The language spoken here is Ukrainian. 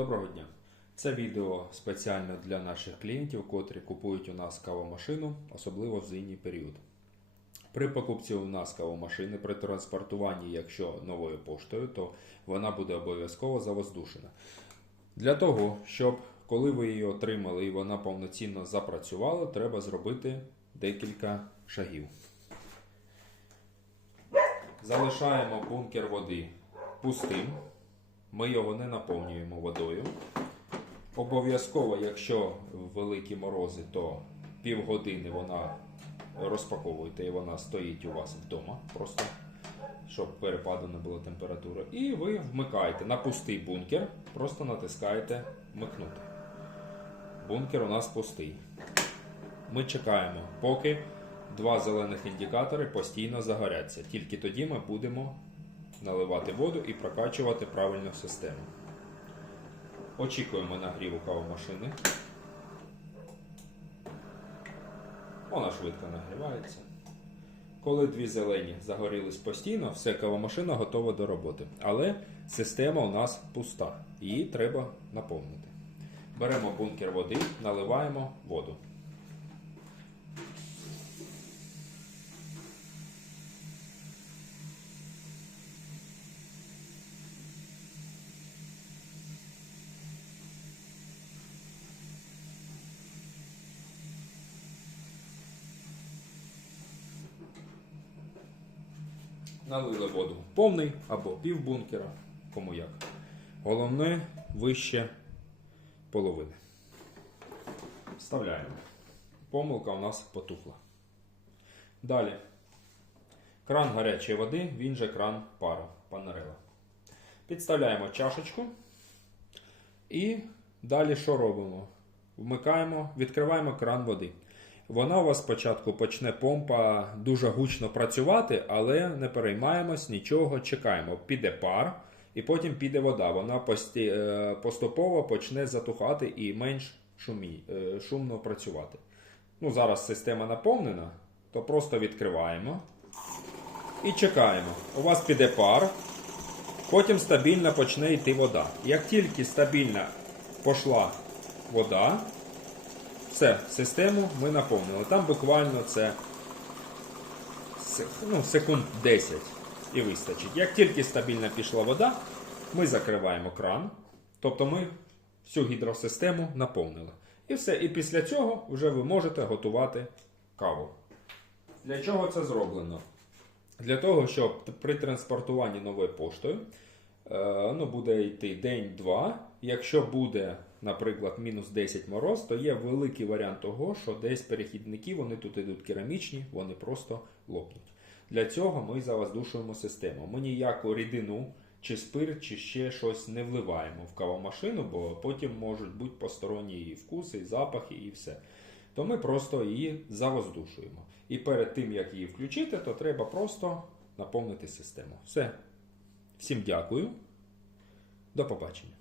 Доброго дня! Це відео спеціально для наших клієнтів, котрі купують у нас кавомашину, особливо в зимній період. При покупці у нас кавомашини, при транспортуванні, якщо новою поштою, то вона буде обов'язково завоздушена. Для того, щоб коли ви її отримали і вона повноцінно запрацювала, треба зробити декілька шагів. Залишаємо бункер води пустим. Ми його не наповнюємо водою. Обов'язково, якщо великі морози, то півгодини вона розпаковуєте і вона стоїть у вас вдома, просто щоб перепаду не було температури. І ви вмикаєте на пустий бункер, просто натискаєте вмикнути. Бункер у нас пустий. Ми чекаємо, поки два зелених індикатори постійно загоряться. Тільки тоді ми будемо наливати воду і прокачувати правильну систему. Очікуємо нагріву кавомашини. Вона швидко нагрівається. Коли дві зелені загорілись постійно, все кавомашина готова до роботи. Але система у нас пуста. Її треба наповнити. Беремо бункер води, наливаємо воду. Налили воду повний або пів бункера, кому як. Головне вище половини. Вставляємо. Помилка у нас потухла. Далі. Кран гарячої води, він же кран пара панерела. Підставляємо чашечку. І далі що робимо? Вмикаємо, відкриваємо кран води. Вона у вас спочатку почне помпа дуже гучно працювати, але не переймаємось, нічого, чекаємо. Піде пар, і потім піде вода. Вона е, поступово почне затухати і менш шумі, е, шумно працювати. Ну, зараз система наповнена, то просто відкриваємо і чекаємо. У вас піде пар, потім стабільно почне йти вода. Як тільки стабільно пішла вода, все, систему ми наповнили. Там буквально це ну, секунд 10 і вистачить. Як тільки стабільно пішла вода, ми закриваємо кран. Тобто ми всю гідросистему наповнили. І все. І після цього вже ви можете готувати каву. Для чого це зроблено? Для того, щоб при транспортуванні новою поштою е, ну, буде йти день-два. Якщо буде, наприклад, мінус 10 мороз, то є великий варіант того, що десь перехідники, вони тут йдуть керамічні, вони просто лопнуть. Для цього ми завоздушуємо систему. Ми ніяку рідину, чи спирт, чи ще щось не вливаємо в кавомашину, бо потім можуть бути посторонні і вкуси, і запахи, і все. То ми просто її завоздушуємо. І перед тим, як її включити, то треба просто наповнити систему. Все. Всім дякую. До побачення.